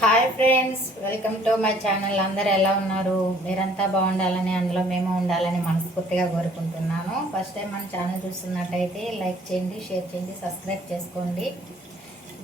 Hi friends, welcome to my channel. అందరు ఎలా ఉన్నారు? మీరంతా బాగుండాలని, అందులో మేము ఉండాలని మనస్ఫూర్తిగా కోరుకుంటున్నాను. ఫస్ట్ టైం మన ఛానల్ చూస్తున్నట్టయితే లైక్ చేయండి, షేర్ చేయండి, సబ్స్క్రైబ్ చేసుకోండి.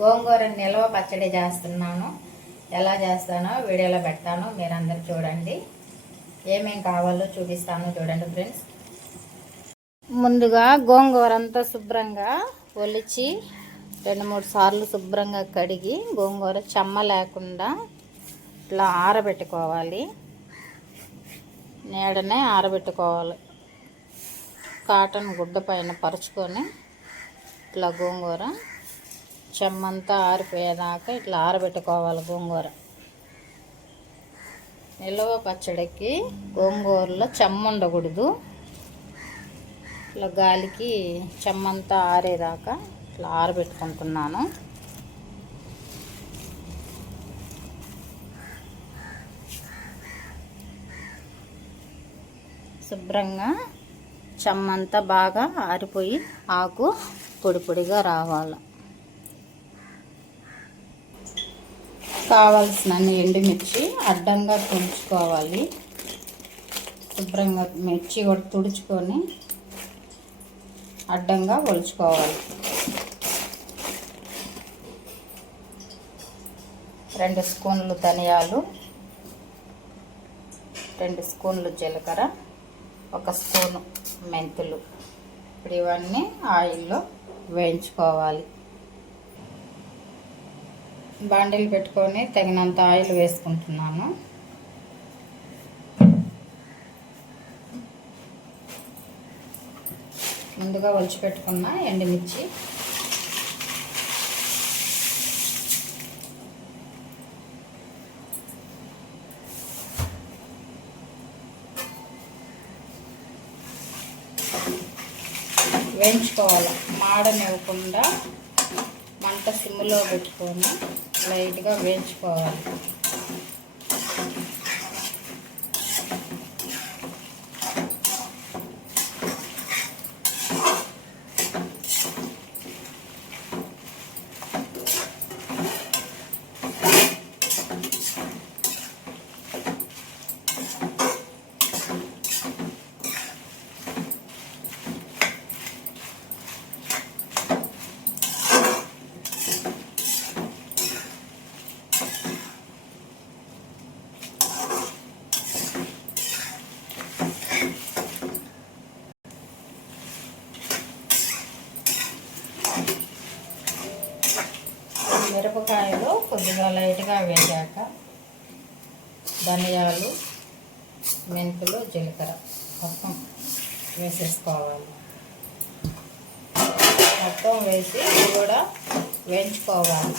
గోంగూర నిల్వ పచ్చడి చేస్తున్నాను. ఎలా చేస్తానో వీడియోలో పెడతాను, మీరందరూ చూడండి. ఏమేం కావాలో చూపిస్తాను, చూడండి ఫ్రెండ్స్. ముందుగా గోంగూర అంతా శుభ్రంగా ఒలిచి 2-3 సార్లు శుభ్రంగా కడిగి గోంగూర చెమ్మ లేకుండా ఇట్లా ఆరబెట్టుకోవాలి. నీడనే ఆరబెట్టుకోవాలి. కాటన్ గుడ్డ పైన పరుచుకొని ఇట్లా గోంగూర చెమ్మంతా ఆరిపోయేదాకా ఇట్లా ఆరబెట్టుకోవాలి. గోంగూర నిల్వ పచ్చడికి గోంగూరలో చెమ్మ ఉండకూడదు. ఇట్లా గాలికి చెమ్మంతా ఆరేదాకా ఇట్లా ఆరబెట్టుకుంటున్నాను. శుభ్రంగా చెమ్మంతా బాగా ఆరిపోయి ఆకు పొడి పొడిగా రావాలి. కావాల్సినన్ని ఎండుమిర్చి అడ్డంగా తుడుచుకోవాలి. శుభ్రంగా మిర్చి కూడా తుడుచుకొని అడ్డంగా ఒలుచుకోవాలి. 2 స్పూన్లు ధనియాలు, 2 స్పూన్లు జీలకర్ర, 1 స్పూను మెంతులు. ఇప్పుడు ఇవన్నీ ఆయిల్లో వేయించుకోవాలి. బాండిల్ పెట్టుకొని తగినంత ఆయిల్ వేసుకుంటున్నాను. ముందుగా ఒలిచి పెట్టుకున్న ఎండుమిర్చి, వేయించుకోవాలి. మాడనివ్వకుండా మంట సిమ్లో పెట్టుకొని లైట్గా వేయించుకోవాలి. మిరపకాయలు కొద్దిగా లైట్గా వేగాక ధనియాలు, మెంతులు, జీలకర్ర మొత్తం వేసేసుకోవాలి. మొత్తం వేసి ఇది కూడా వేయించుకోవాలి.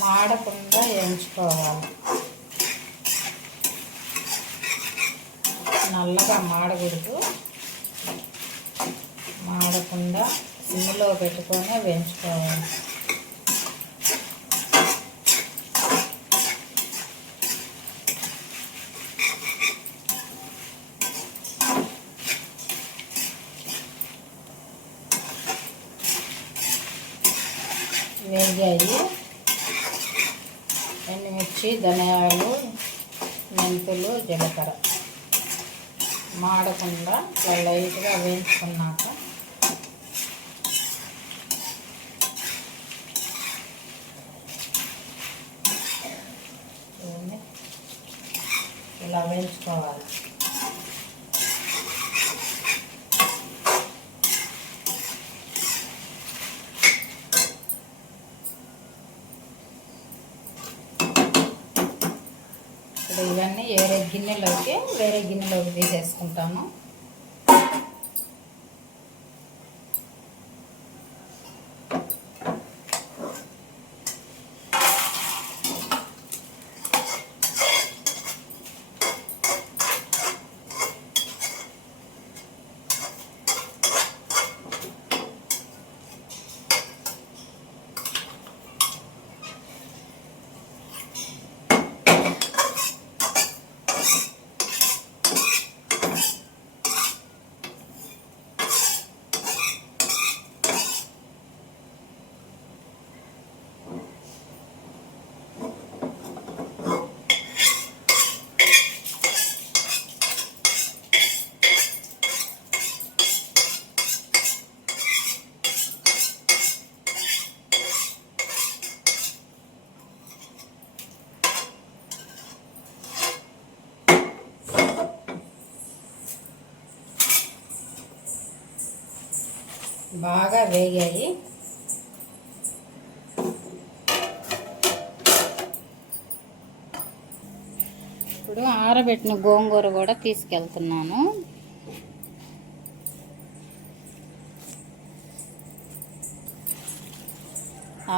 మాడకుండా వేయించుకోవాలి. నల్లగా మాడకూడదు. మాడకుండా సిమ్లో పెట్టుకొని వేయించుకోవాలి. వేగాయి. ఎండుమిర్చి, ధనియాలు, మెంతులు, జీలకర్ర మాడకుండా ఇట్లా లైట్గా వేయించుకున్నాక ఇలా వేయించుకోవాలి. ఇప్పుడు ఇవన్నీ వేరే గిన్నెలోకి తీసేసుకుంటాను. బాగా వేగాయి. ఇప్పుడు ఆరబెట్టిన గోంగూర కూడా తీసుకెళ్తున్నాను.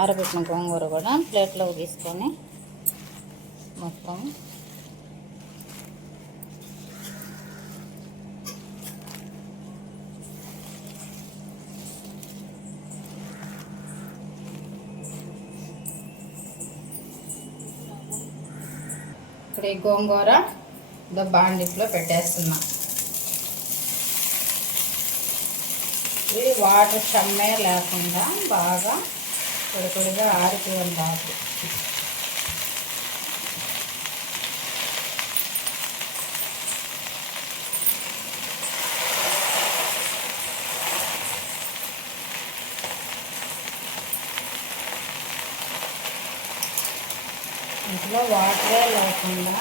ఆరబెట్టిన గోంగూర కూడా ప్లేట్లోకి తీసుకొని మొత్తం ఇప్పుడు ఈ గోంగూర బాండిట్లో పెట్టేస్తున్నా. ఇది వాటర్ చమ్మే లేకుండా బాగా పొడిగా ఆరిపోయి ఉండాలి. ఇంట్లో వాటరే లేకుండా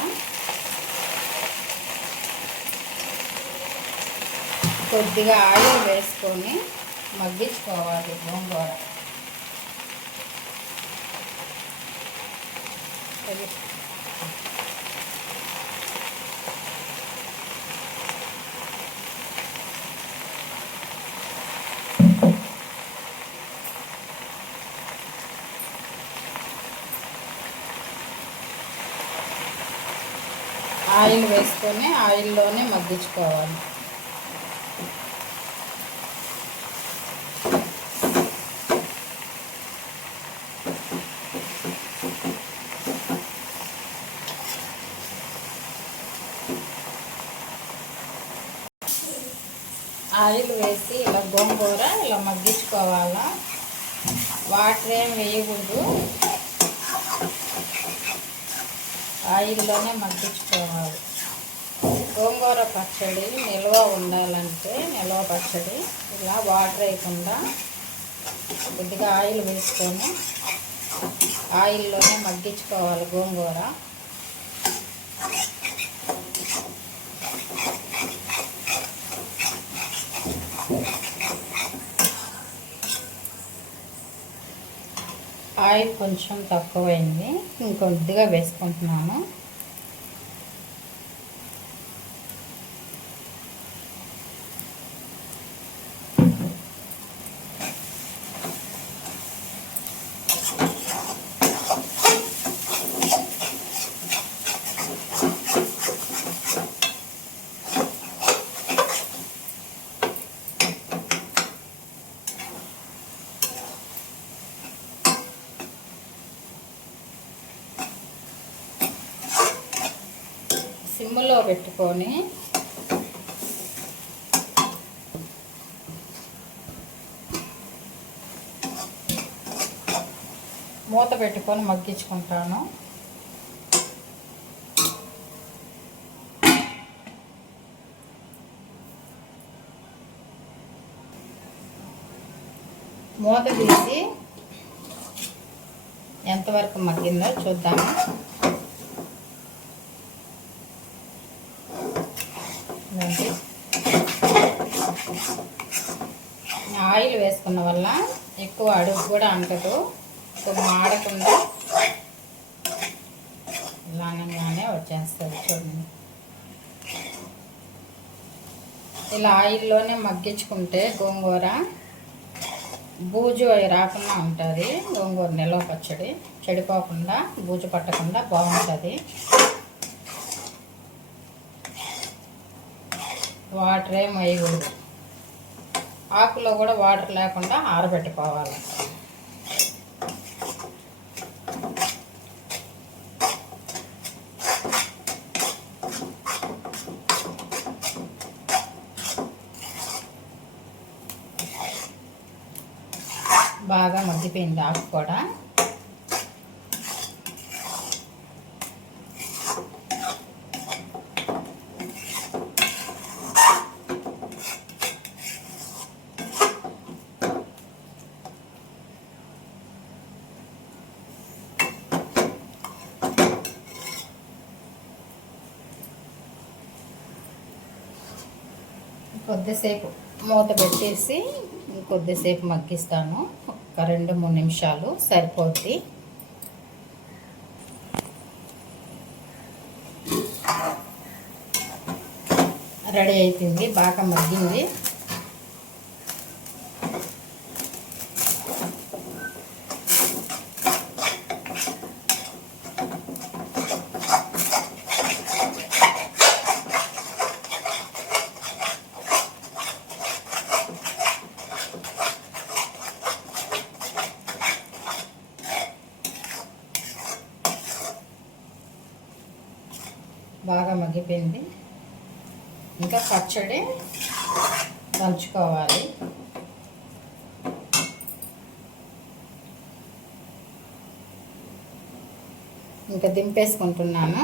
కొద్దిగా ఆయిల్ వేసుకొని మగ్గించుకోవాలి గోంగూర. ఆయిల్ వేసుకొని ఆయిల్లోనే మగ్గించుకోవాలి. ఆయిల్ వేసి ఇలా గోంగూర ఇలా మగ్గించుకోవాలా. వాటర్ ఏం వేయకూడదు, ఆయిల్లోనే మగ్గించుకోవాలి. గోంగూర పచ్చడి నిల్వ ఉండాలంటే నిల్వ పచ్చడి ఇలా వాటర్ వేయకుండా కొద్దిగా ఆయిల్ వేసుకొని ఆయిల్లోనే మగ్గించుకోవాలి గోంగూర. ఆయిల్ కొంచెం తక్కువైంది, ఇంకొద్దిగా వేసుకుంటున్నాను. సిమ్లో పెట్టుకొని మూత పెట్టుకొని మగ్గించుకుంటాను. మూత తీసి ఎంతవరకు మగ్గిందో చూద్దాము. ఆయిల్ వేసుకున్న వల్ల ఎక్కువ అడుగు కూడా అంటదు, మాడకుండా ఇలానే వచ్చేస్తుంది. చూడండి, ఇలా ఆయిల్లోనే మగ్గించుకుంటే గోంగూర బూజు అవి రాకుండా ఉంటుంది. గోంగూర నిల్వ పచ్చడి చెడిపోకుండా, బూజు పట్టకుండా బాగుంటుంది. వాటర్ ఏం వేయకూడదు, ఆకులో కూడా వాటర్ లేకుండా ఆరబెట్టుకోవాలి. బాగా మగ్గిపోయింది ఆకు కూడా. కొద్దిసేపు మూత పెట్టేసి కొద్దిసేపు మగ్గిస్తాను. ఒక 2-3 నిమిషాలు సరిపోద్ది. రెడీ అయిపోయింది, బాగా మగ్గింది. బాగా మగ్గిపోయింది. ఇంకా పచ్చడి దంచుకోవాలి. ఇంకా దింపేసుకుంటున్నాను.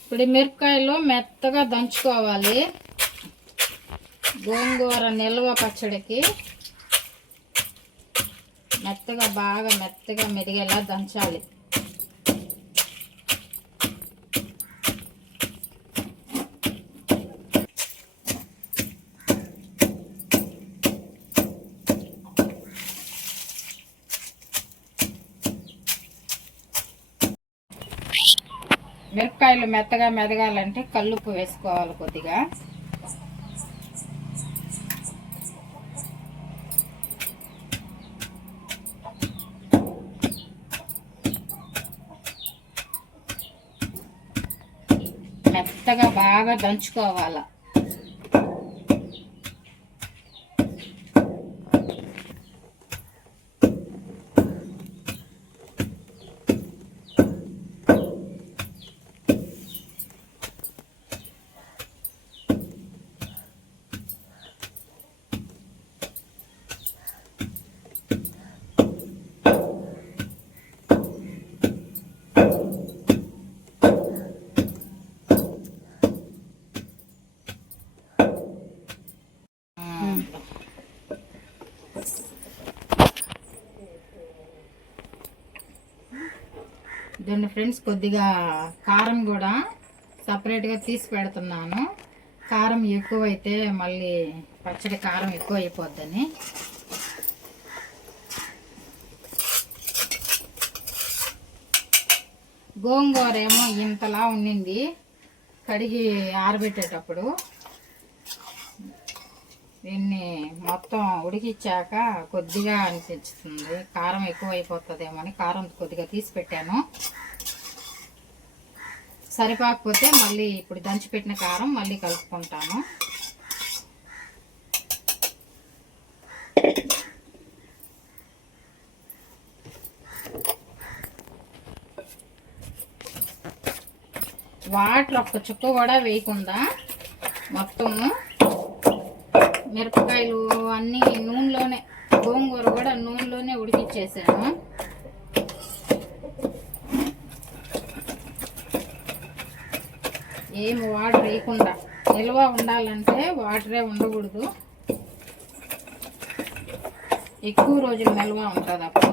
ఇప్పుడు మిరపకాయలు మెత్తగా దంచుకోవాలి. గోంగూర నిల్వ పచ్చడికి బాగా మెత్తగా మెదిగేలా దంచాలి. మిరపకాయలు మెత్తగా మెదగాలంటే కల్లుప్పు వేసుకోవాలి కొద్దిగా. మెత్తగా బాగా దంచుకోవాలి. దీన్ని ఫ్రెండ్స్ కొద్దిగా కారం కూడా సపరేట్గా తీసి పెడుతున్నాను. కారం ఎక్కువైతే మళ్ళీ పచ్చడి కారం ఎక్కువ అయిపోద్దని. గోంగూర ఏమో ఇంతలా ఉండింది కడిగి ఆరబెట్టేటప్పుడు. దీన్ని మొత్తం ఉడికిచ్చాక కొద్దిగా అనిపిస్తుంది కారం ఎక్కువ అయిపోతుందేమో అని కారం కొద్దిగా తీసి పెట్టాను. సరిపోకపోతే మళ్ళీ ఇప్పుడు దంచిపెట్టిన కారం మళ్ళీ కలుపుకుంటాను. వాటర్ ఒక్క చుక్క కూడా వేయకుండా మొత్తము మిరపకాయలు అన్నీ నూనెలోనే, గోంగూర కూడా నూనెలోనే ఉడికిచ్చేసాను. ఏం వాటర్ వేయకుండా నిల్వ ఉండాలంటే వాటరే ఉండకూడదు. ఎక్కువ రోజులు నిల్వ ఉంటుంది అప్పుడు.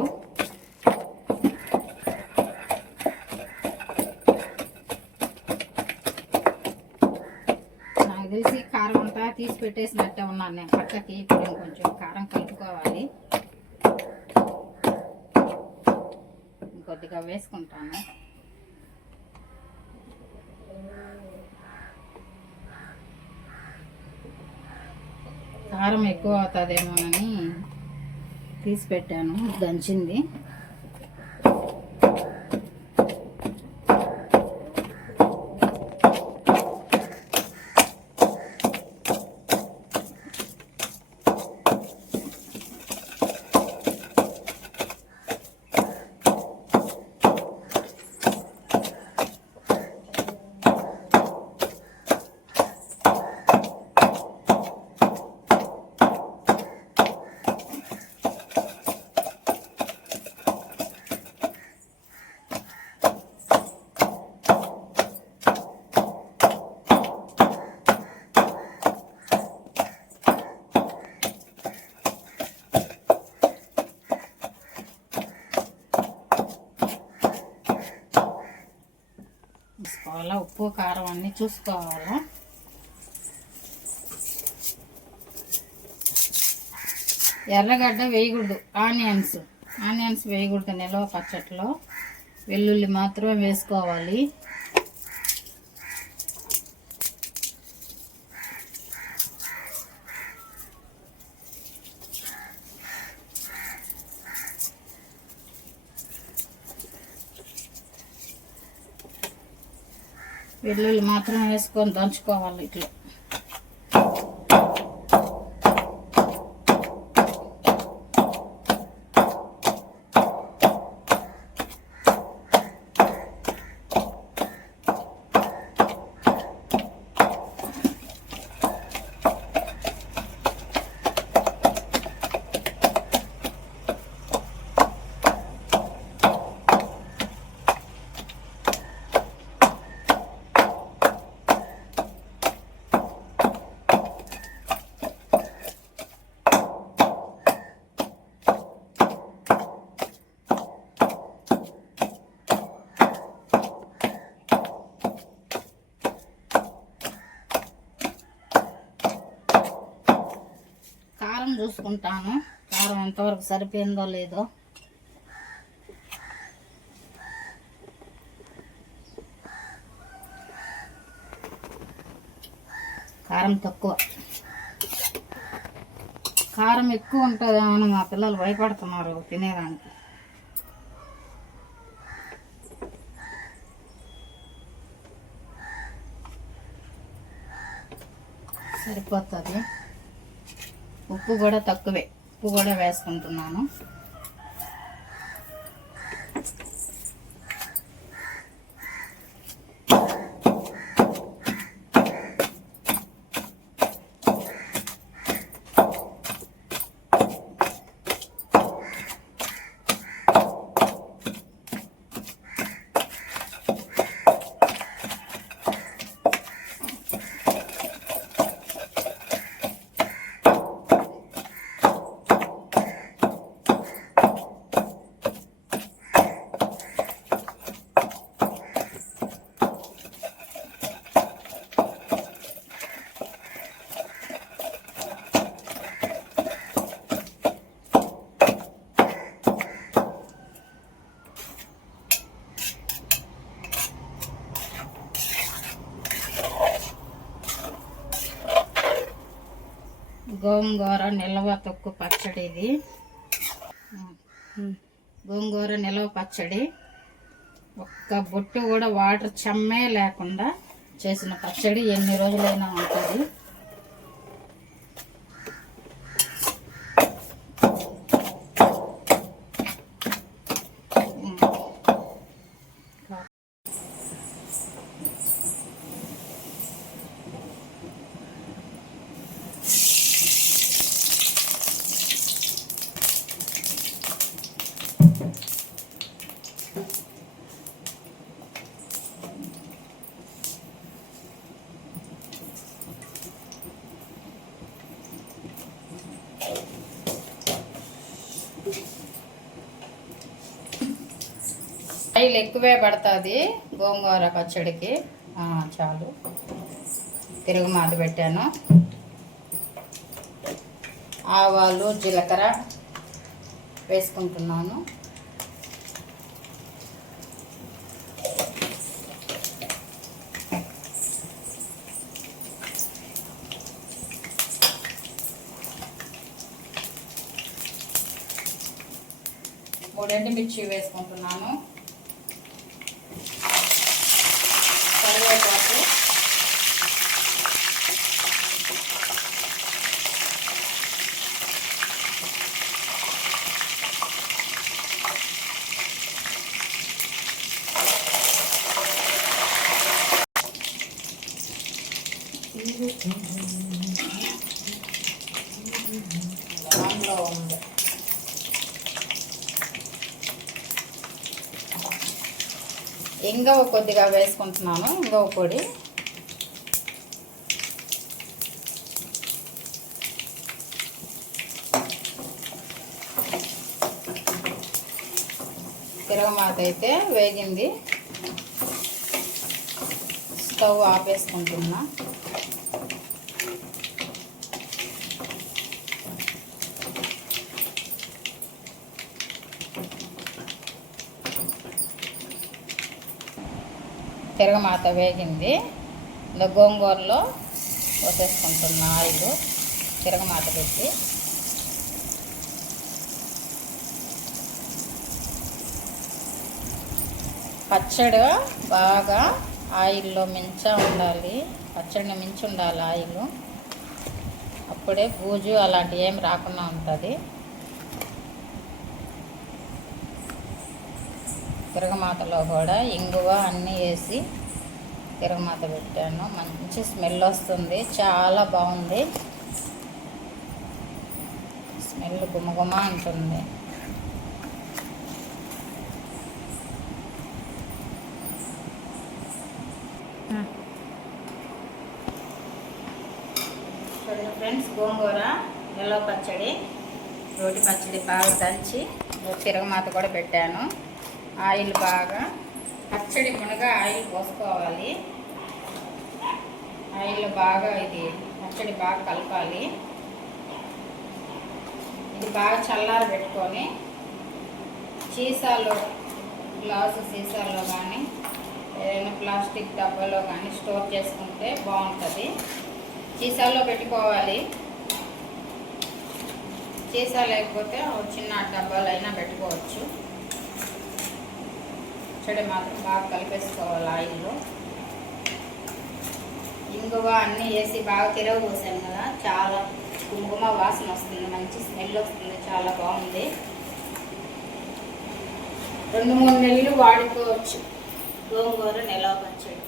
నాకు తెలిసి కారం అంతా తీసి పెట్టేసినట్టే ఉన్నాను నేను పక్కకి. ఇప్పుడు కొంచెం కారం కలుపుకోవాలి, ఇంకొద్దిగా వేసుకుంటాను. కారం ఎక్కువ అవుతుందేమోనని తీసి పెట్టాను, దంచింది. చూసుకోవాలా, ఉప్పు కారం అన్నీ చూసుకోవాలా. ఎర్రగడ్డ వేయకూడదు, ఆనియన్స్ వేయకూడదు నిల్వ పచ్చట్లో. వెల్లుల్లి మాత్రమే వేసుకోవాలి. వెల్లుల్లి మాత్రం వేసుకొని దంచుకోవాలి ఇట్లా. కారం చూసుకుంటాను, కారం ఎంతవరకు సరిపోయిందో లేదో. కారం తక్కువ, కారం ఎక్కువ ఉంటుందేమో మా పిల్లలు భయపడుతున్నారు తినేదానికి. సరిపోతుంది. ఉప్పు కూడా తక్కువే, ఉప్పు కూడా వేసుకుంటున్నాను. గోంగూర నిల్వ తొక్కు పచ్చడి ఇది. గోంగూర నిల్వ పచ్చడి, ఒక్క బొట్టు కూడా వాటర్ చెమ్మే లేకుండా చేసిన పచ్చడి ఎన్ని రోజులైనా ఉంటుంది. ఆయిల్ ఎక్కువే పడుతుంది గోంగూర పచ్చడికి. చాలు. తిరుగుమాత పెట్టాను. ఆవాలు జీలకర్ర వేసుకుంటున్నాను. మూడు ఎండుమిర్చి వేసుకుంటున్నాను. కరివేపాకు, దానిలో ఉంది ఇంగువ కొద్దిగా వేసుకుంటున్నాను. ఇంగువ పొడి, తిరగమాత అయితే వేగింది. స్టవ్ ఆపేసుకుంటున్నా. తిరగమాత వేగింది. గోంగూరలో పోసేసుకుంటున్నా ఆయిల్. తిరగమాత పెట్టి పచ్చడి బాగా ఆయిల్లో ఉండాలి. పచ్చడిని మించి ఉండాలి ఆయిల్. అప్పుడే బూజు అలాంటివి ఏమి రాకుండా ఉంటుంది. తిరగమాతలో కూడా ఇంగువ అన్నీ వేసి తిరగమాత పెట్టాను. మంచి స్మెల్ వస్తుంది. చాలా బాగుంది. స్మెల్ గుమగుమ అంటుంది. చూడండి ఫ్రెండ్స్, గోంగూర నిల్వ పచ్చడి, రోటి పచ్చడి బాగా దంచి తిరగమాత కూడా పెట్టాను. ఆయిల్ బాగా పచ్చడి మునగా ఆయిల్ పోసుకోవాలి. ఆయిల్ బాగా ఇది పచ్చడి బాగా కలపాలి. ఇది బాగా చల్లారి పెట్టుకొని సీసాలో, గ్లాసు సీసాలో కానీ ఏదైనా ప్లాస్టిక్ డబ్బాలో కానీ స్టోర్ చేసుకుంటే బాగుంటుంది. సీసాలో పెట్టుకోవాలి. సీసా లేకపోతే చిన్న డబ్బాలు అయినా పెట్టుకోవచ్చు. పచ్చడి మాత్రం బాగా కలిపేసుకోవాలి ఆయిల్లో. ఇంగువ అన్నీ వేసి బాగా తిరగబోసాను కదా, చాలా కుంకుమ వాసన వస్తుంది. మంచి స్మెల్ వస్తుంది. చాలా బాగుంది. 2-3 నెలలు వాడుకోవచ్చు గోంగూర నిల్వ పచ్చడి.